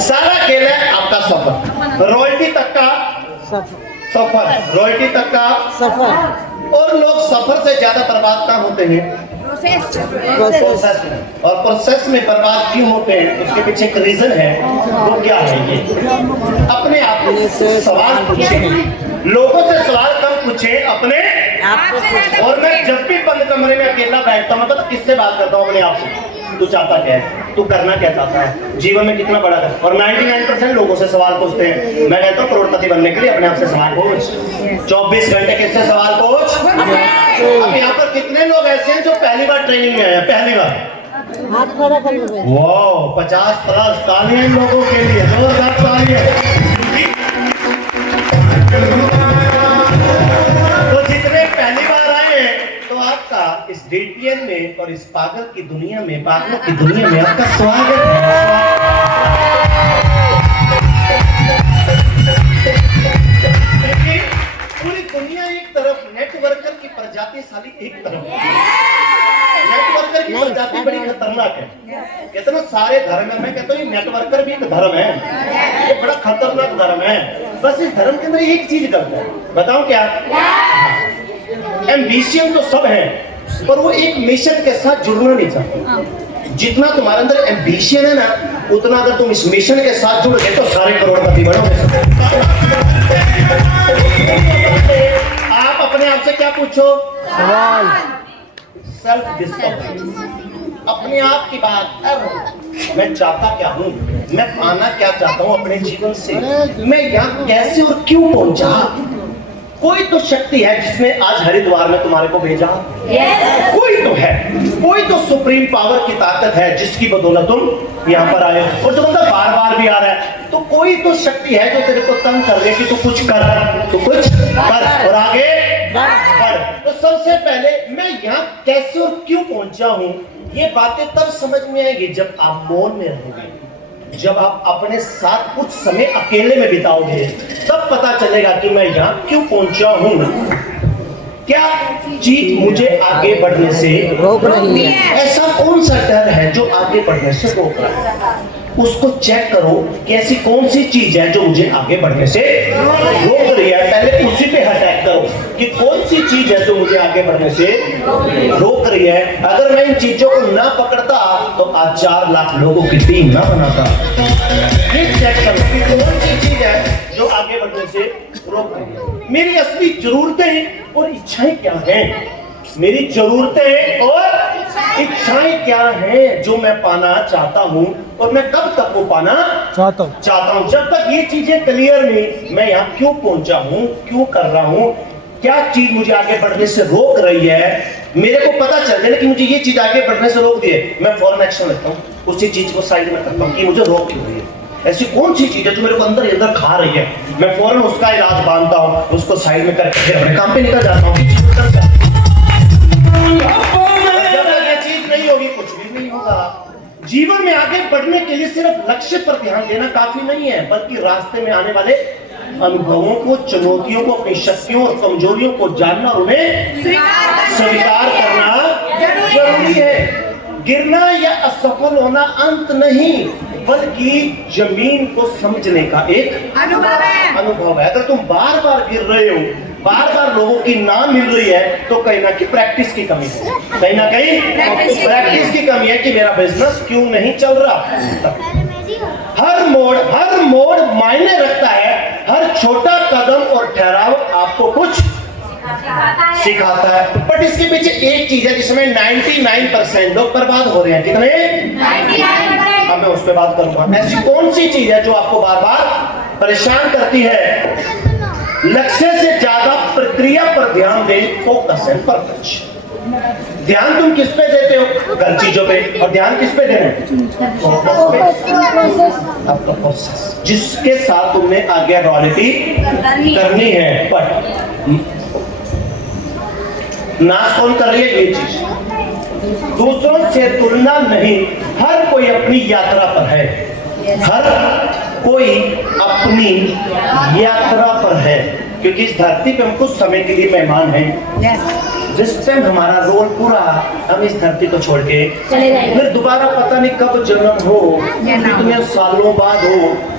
सारा खेल है आपका सफर, रॉयल्टी तक का सफर, रॉयल्टी तक का सफर। और लोग सफर से ज्यादा बर्बाद कहाँ होते हैं? प्रोसेस में। और प्रोसेस में बर्बाद क्यों होते हैं? उसके पीछे एक रीजन है। वो क्या है? ये अपने आप से सवाल पूछे, लोगों से सवाल कम पूछे, अपने आप। और मैं जब भी बंद कमरे में अकेला बैठता हूँ तो किससे बात करता हूँ? अपने आप से। तू चाहता क्या है? तू करना क्या चाहता है? जीवन में कितना बड़ा है? और 99% लोगों से सवाल पूछते हैं। मैं कहता हूँ करोड़पति बनने के लिए अपने आप से सवाल पूछ। 24 घंटे किससे सवाल पूछ? अब यहाँ पर कितने लोग ऐसे हैं जो पहली बार ट्रेनिंग में आए हैं? पहली बार हाथ खड़ा कर लो। वाह, 50+ तालियां इन लोगों के लिए, जोरदार तालियां। तो जितने पहली बार आए हैं तो आपका इस DTN में और इस पागल की दुनिया में, पागलों की दुनिया में आपका स्वागत है। पूरी दुनिया एक तरफ, नेटवर्कर की प्रजाति साली एक तरफ। नेटवर्कर की प्रजाति बड़ी खतरनाक है। कितना सारे धर्म है, मैं कहता हूँ नेटवर्कर भी एक धर्म है, ये बड़ा खतरनाक धर्म है। बस इस धर्म के अंदर एक चीज करता है, बताऊं क्या? एम्बिशन तो सब है, पर वो एक मिशन के साथ जुड़ना नहीं चाहते। जितना तुम्हारे अंदर एम्बिशन है ना, उतना अगर तुम इस मिशन के साथ जुड़ गए तो सारे करोड़पति बनोगे। आप अपने आप से क्या पूछो? सवाल। सेल्फ डिस्कवरी, अपने आप की बात। मैं चाहता क्या हूँ? मैं पाना क्या चाहता हूँ अपने जीवन से? मैं यहाँ कैसे और क्यों पहुंचा? कोई तो शक्ति है जिसने आज हरिद्वार में तुम्हारे को भेजा। कोई तो है, कोई तो सुप्रीम पावर की ताकत है जिसकी बदौलत तुम यहाँ पर आए। और जो बंदा बार बार भी आ रहा है, तो कोई तो शक्ति है जो तेरे को तंग कर रही है कि तू कुछ कर, तू कुछ कर और आगे बढ़। तो सबसे पहले मैं यहाँ कैसे और क्यों पहुंचा हूँ, ये बातें तब समझ में आएगी जब आप मौन में रहोगे, जब आप अपने साथ कुछ समय अकेले में बिताओगे, तब पता चलेगा कि मैं यहाँ क्यों पहुंचा हूँ। क्या चीज मुझे आगे बढ़ने से रोक रही है? ऐसा कौन सा डर है जो आगे बढ़ने से रोक रहा है? उसको चेक करो कि ऐसी कौन सी चीज है जो मुझे आगे बढ़ने से रोक रही है। पहले उसी पे अटैक करो कि कौन सी चीज है जो मुझे आगे बढ़ने से रोक रही है। अगर मैं इन चीजों को ना पकड़ता तो आज 4 लाख लोगों की टीम ना बनाता। ये चेक करो कि कौन सी चीज है जो आगे बढ़ने से रोक रही है। मेरी असली जरूरतें और इच्छाएं क्या हैं? मेरी जरूरतें और इच्छाएं क्या हैं जो मैं पाना चाहता हूं, और मैं कब तक वो पाना चाहता हूं? जब तक ये चीजें क्लियर नहीं, मैं यहाँ क्यों पहुंचा हूं, क्यों कर रहा हूं, क्या चीज मुझे आगे बढ़ने से रोक रही है, मेरे को पता चल जाए कि मुझे ये चीज आगे बढ़ने से रोक दी है, मैं फौरन एक्शन लेता हूँ, उसी चीज को साइड में करता हूँ कि मुझे रोक क्यों रही है। ऐसी कौन सी चीज है जो मेरे को अंदर ही अंदर खा रही है, मैं फौरन उसका इलाज बांधता हूँ, उसको साइड में करके फिर अपने काम पे निकल जाता हूँ। जब तक ये चीज नहीं होगी कुछ भी नहीं होगा। जीवन में आगे बढ़ने के लिए सिर्फ लक्ष्य पर ध्यान देना काफी नहीं है, बल्कि रास्ते में आने वाले अनुभवों को, चुनौतियों को, अपनी शक्तियों और कमजोरियों को जानना और उन्हें स्वीकार करना जरूरी है। गिरना या असफल होना अंत नहीं, बल्कि जमीन को समझने का एक अनुभव है। अगर तुम बार बार गिर रहे हो, बार बार लोगों की ना मिल रही है, तो कहीं ना कहीं प्रैक्टिस की कमी है, कहीं ना कहीं प्रैक्टिस की कमी है कि मेरा बिजनेस क्यों नहीं चल रहा। हर मोड़ मायने रखता है, हर छोटा कदम और ठहराव आपको कुछ सिखाता है। बट इसके पीछे एक चीज है जिसमें 99% लोग बर्बाद हो रहे हैं। कितने? 99%। अब मैं उस पर बात करूंगा। ऐसी कौन सी चीज है जो आपको बार बार परेशान करती है? लक्ष्य से ज्यादा प्रक्रिया पर ध्यान दें, फोकस एंड परपज। ध्यान तुम किस पे देते हो? घर चीजों पे। और ध्यान किस पे देना है? आपका प्रोसेस, जिसके साथ तुमने आगे रॉयल्टी करनी है। बट नाश कौन कर रही है? ये चीज दूसरों से तुलना नहीं, हर कोई अपनी यात्रा पर है, हर कोई अपनी यात्रा पर है, क्योंकि इस धरती पे हम कुछ समय के लिए मेहमान हैं। जिस टाइम हमारा रोल पूरा हम इस धरती को छोड़ के फिर दोबारा पता नहीं कब जन्म हो, कितने सालों बाद हो,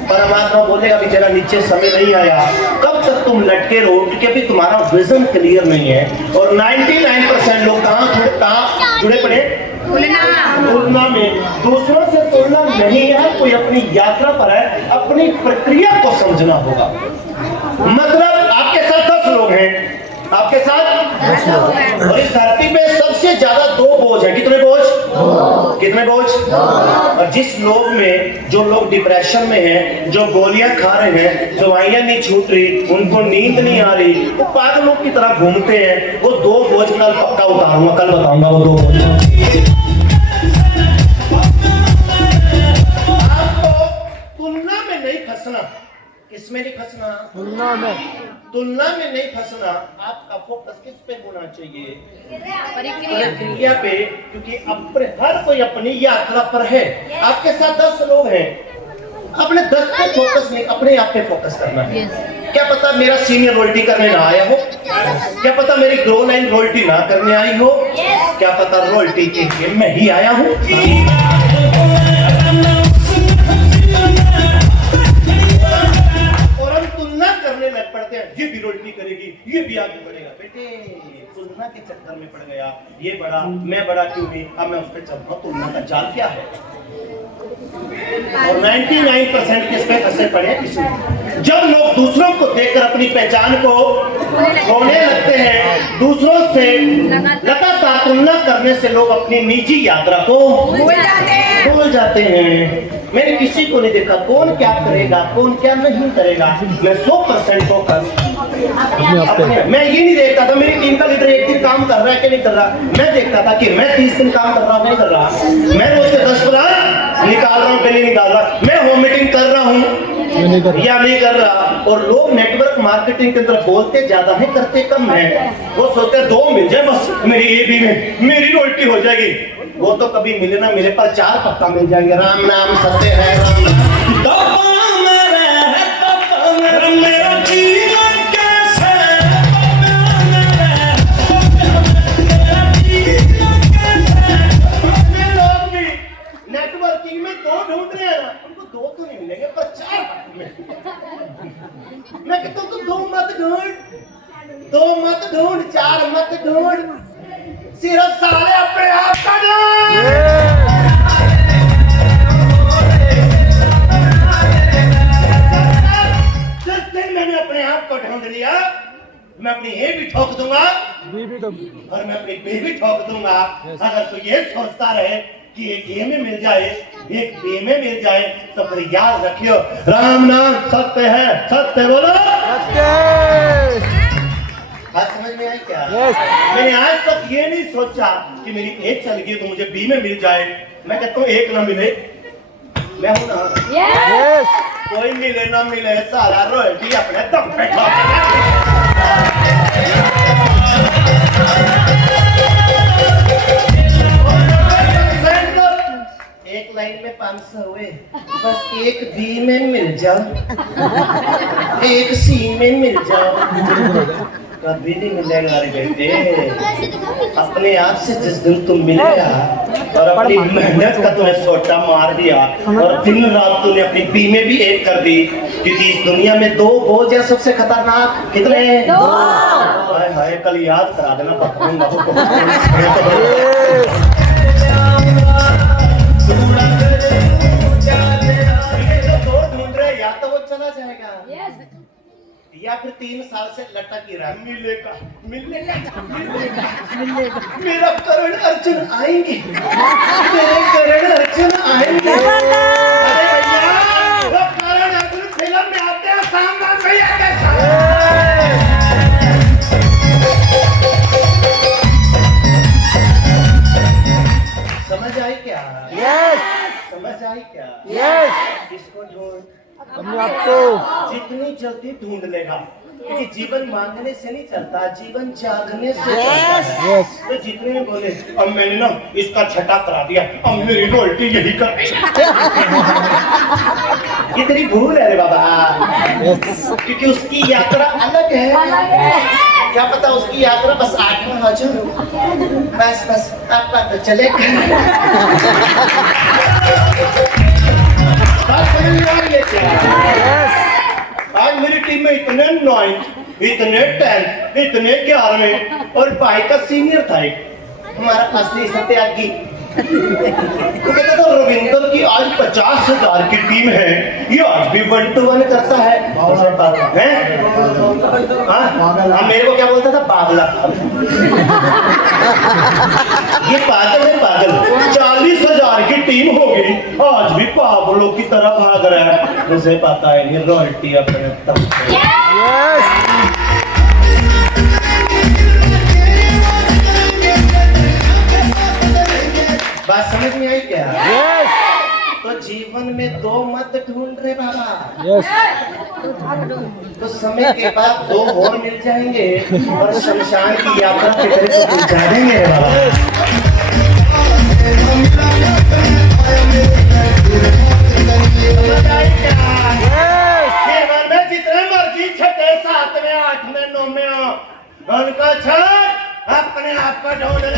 परमात्मा बोलेगा अभी तेरा नीचे समय नहीं आया, कब तक तुम लटके रहो, क्योंकि अभी तुम्हारा विजन क्लियर नहीं है। और 99% लोग कहाँ जुड़े पड़े? तुलना में। दूसरों से तुलना नहीं है, कोई अपनी यात्रा पर है, अपनी प्रक्रिया को समझना होगा। मतलब आपके साथ 10 लोग हैं, आपके साथ 10 लोग, और इस धरती पे सबसे ज्यादा 2 बोझ है। कितने बोझ? कितने बोझ? और जिस लोग में, जो लोग डिप्रेशन में हैं, जो गोलियां खा रहे हैं, दवाइयां नहीं छूट रही, उनको नींद नहीं आ रही, वो पागलों की तरह घूमते हैं। वो 2 बोझ कल पक्का उतारूंगा, कल बताऊंगा वो 2 बोझ। आपको तुलना में नहीं फंसना। किसमें नहीं फंसना? तुलना में नहीं फंसना। आपका फोकस किस पे होना चाहिए? प्रक्रिया पे, क्योंकि हर कोई अपनी यात्रा पर है। आपके साथ 10 लोग हैं, अपने 10 पे फोकस नहीं, अपने आप पे फोकस करना है। क्या पता मेरा सीनियर रोयल्टी करने ना आया हो, क्या पता मेरी ग्रो लाइन रोयल्टी ना करने आई हो, क्या पता रोयल्टी के लिए मैं ही आया हूँ। लग पड़ते हैं, ये भी रोटी करेगी, ये भी आगे बढ़ेगा। बेटे तुलना के चक्कर में पड़ गया, ये बड़ा मैं बड़ा क्यों नहीं, अब मैं उस पर चलता हूँ। तुलना का जाल क्या है? और 99% किस पे फंसे पड़े? जब लोग दूसरों को देखकर अपनी पहचान को खोने लगते हैं, दूसरों से लगातार तुलना करने से लोग अपनी निजी यात्रा को भूल जाते हैं। मैंने किसी को नहीं देखा कौन क्या करेगा, कौन क्या नहीं करेगा। मैं 100% फोकस मैं ये नहीं देखता था मेरी टीम का लीडर 1 दिन काम कर रहा है कि नहीं कर रहा। मैं देखता था कि मैं 30 दिन काम कर रहा हूँ, नहीं कर रहा। मैं रोज के 10 प्लान निकाल रहा हूँ कि नहीं निकाल रहा। मैं होम मीटिंग कर रहा हूँ या नहीं कर रहा। और लोग नेटवर्क मार्केटिंग के अंदर बोलते ज्यादा है, करते कम है। वो सोचते हैं 2 मिल जाए बस मेरी एबी में, मेरी रोटी हो जाएगी। वो तो कभी मिले ना मिले, पर 4 पक्का मिल जाएंगे। राम नाम सत्य है, राम नाम। नेटवर्किंग में 2 ढूंढ रहे हैं, उनको 2 तो नहीं मिलेंगे, पर 4 मैं कहता हूँ तो 2 मत ढूंढ, 2 मत ढूंढ, 4 मत ढूंढ, सिर्फ साले अपने आप का ढूंढ। जिस दिन मैंने अपने आप को ढूंढ लिया, मैं अपनी ए भी ठोक दूंगा और मैं अपनी बी भी ठोक दूंगा। अगर तू ये सोचता रहे कि एक ए में मिल जाए, एक बी में मिल जाए, तो फिर याद रखियो राम नाम सत्य है। सत्य बोलो, बात समझ में आई क्या? मैंने आज तक ये नहीं सोचा कि मेरी एक चल गई तो मुझे बी में मिल जाए। मैं कहता हूँ एक ना मिले, मैं हूं ना। कोई मिले ना मिले, सारा रॉयल्टी अपने दम पे एक लाइन में 500 हुए, बस एक बी में मिल जाओ, एक सी में मिल जाओ, कभी नहीं मिलेगा रे बेटे। अपने आप से जिस दिन तुम मिलेगा और अपनी मेहनत का तूने सोटा मार दिया और दिन रात तूने अपनी बी में भी एक कर दी, क्योंकि इस दुनिया में 2 बोझ है सबसे खतरनाक। कितने? 2। हाय हाय, कल याद करा देना पक्का। ढूंढ रहे, या तो वो चला जाएगा या फिर 3 साल से लटक ही रहा। मिलेगा मेरा करण अर्जुन आएंगे, मेरे करण अर्जुन आएंगे। अरे भैया, वो करण अर्जुन फिल्म में आते हैं, सामने भैया के समझ आई क्या? समझ आई क्या? किसको ढूंढ? अपने आप को जितनी जल्दी ढूंढ लेगा, क्योंकि जीवन मांगने से नहीं चलता, जीवन जागने से चलता है। तो जितने में बोले अब मैंने ना इसका छटा करा दिया, अब मेरी रोटी यही कर कितनी भूल है रे बाबा, क्योंकि उसकी यात्रा अलग है। क्या पता उसकी यात्रा बस 8 में हो जाए। बस आपका तो चलेगा। बात समझ में आ रही है क्या? आज मेरी टीम में इतने 9th, इतने 10th, इतने 11वें और भाई का सीनियर था एक हमारा असली सत्यागी। वो कहता था रविंदर की आज 50,000 की टीम है, ये आज भी 1 to 1 करता है। मेरे को क्या बोलता था? पागला। ये पागल है पागल। 40,000 की टीम होगी, आज भी पागलों की तरह भाग रहा है। मुझे पता है ये रॉयल्टी अपने बात समझ में आई क्या? तो जीवन में 2 मत ढूंढ रहे बाबा। तो समय के बाद 2 और मिल जाएंगे और शमशान की यात्रा की तरह तो पहुंचा देंगे बाबा। जीवन में जितने मर्जी 6, 7 में 8 में 9 में उनका छठ अपने आप को ढूंढ ले।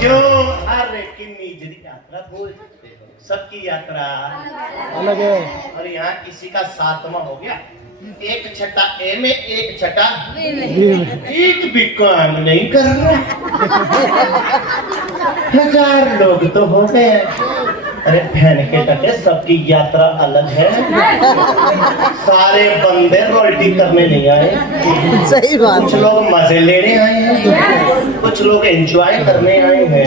क्यों? अरे किन्नी जरी यात्रा बोल सकते हो, सबकी यात्रा अलग है। और यहाँ किसी का 7वां हो गया, 1 छठा ए में 1 छठा एक भी काम नहीं कर रहा। 1000 लोग तो हो गए। अरे बहन के टके सबकी यात्रा अलग है। सारे बंदे रोल्टी करने नहीं आए। सही बात। कुछ लोग मजे लेने आए हैं, कुछ लोग एंजॉय करने आए हैं।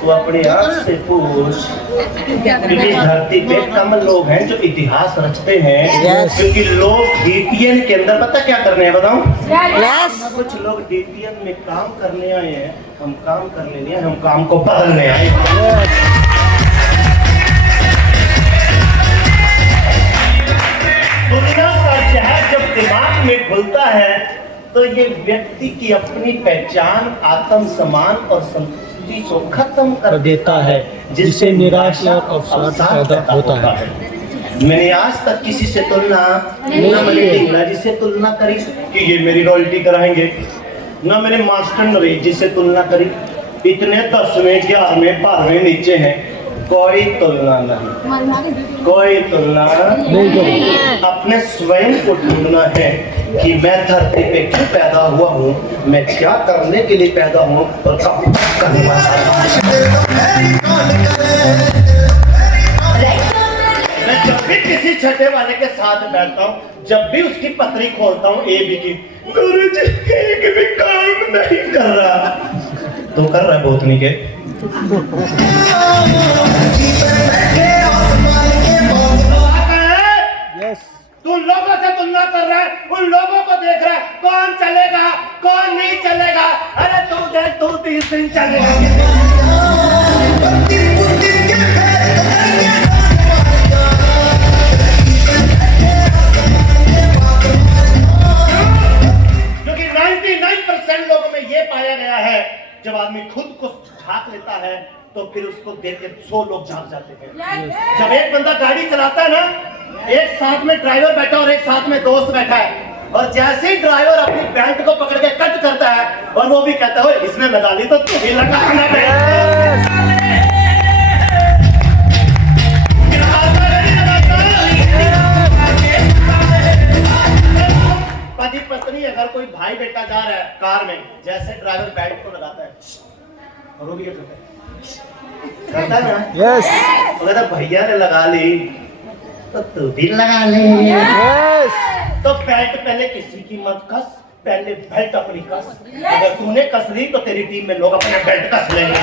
तो अपने आप से पूछ, क्योंकि धरती पे कम लोग हैं जो इतिहास रचते हैं। क्योंकि लोग डीटीएन के अंदर पता क्या करने हैं बताऊं? कुछ लोग डीटीएन में काम करने आए हैं, हम काम करने नहीं आए, हम काम को बदलने आए हैं। दुनिया का जहर जब दिमाग में घुलता है तो ये व्यक्ति की अपनी पहचान, आत्मसम्मान और संस्कृति को खत्म कर देता है, जिससे निराशा और अवसाद पैदा होता है। मैंने आज तक किसी से तुलना न मैंने इंग्रजी से तुलना करी कि ये मेरी रॉयल्टी कराएंगे, न मैंने मास्टर नवेद जी से तुलना करी, इतने 10वें 11वें 12वें नीचे हैं। कोई तुलना नहीं, कोई तुलना नहीं। अपने स्वयं को ढूंढना है कि मैं धरती पे क्यों पैदा हुआ हूँ, मैं क्या करने के लिए पैदा हूँ और कब करने वाला हूँ। मैं जब भी किसी छठे वाले के साथ बैठता हूँ, जब भी उसकी पत्री खोलता हूँ ए बी की, गुरुजी एक भी काम नहीं कर रहा। तो कर रहा है बोतनी के। तू लोगों से तुलना कर रहा है, उन लोगों को देख रहा है, कौन चलेगा कौन नहीं चलेगा। अरे तू देख, तू 30 दिन चलेगा। क्योंकि 99% लोगों में ये पाया गया है, जब आदमी खुद को झांक लेता है तो फिर उसको देख के 100 लोग झांक जाते हैं। जब एक बंदा गाड़ी चलाता है ना, एक साथ में ड्राइवर बैठा और एक साथ में दोस्त बैठा है, और जैसे ही ड्राइवर अपनी पैंट को पकड़ के कट करता है और वो भी कहता है इसने लगा ली तो तू भी लगाना पति पत्नी अगर कोई भाई बेटा जा रहा है कार में, जैसे ड्राइवर पैंट को लगाता है और वो भी करता है ना, यस, अगर भैया ने लगा ली तो तू भी लगा ले। तो बेल्ट पहले किसी की मत कस, पहले बेल्ट अपनी कस। अगर तूने कस ली तो तेरी टीम में लोग अपना बेल्ट कस लेंगे।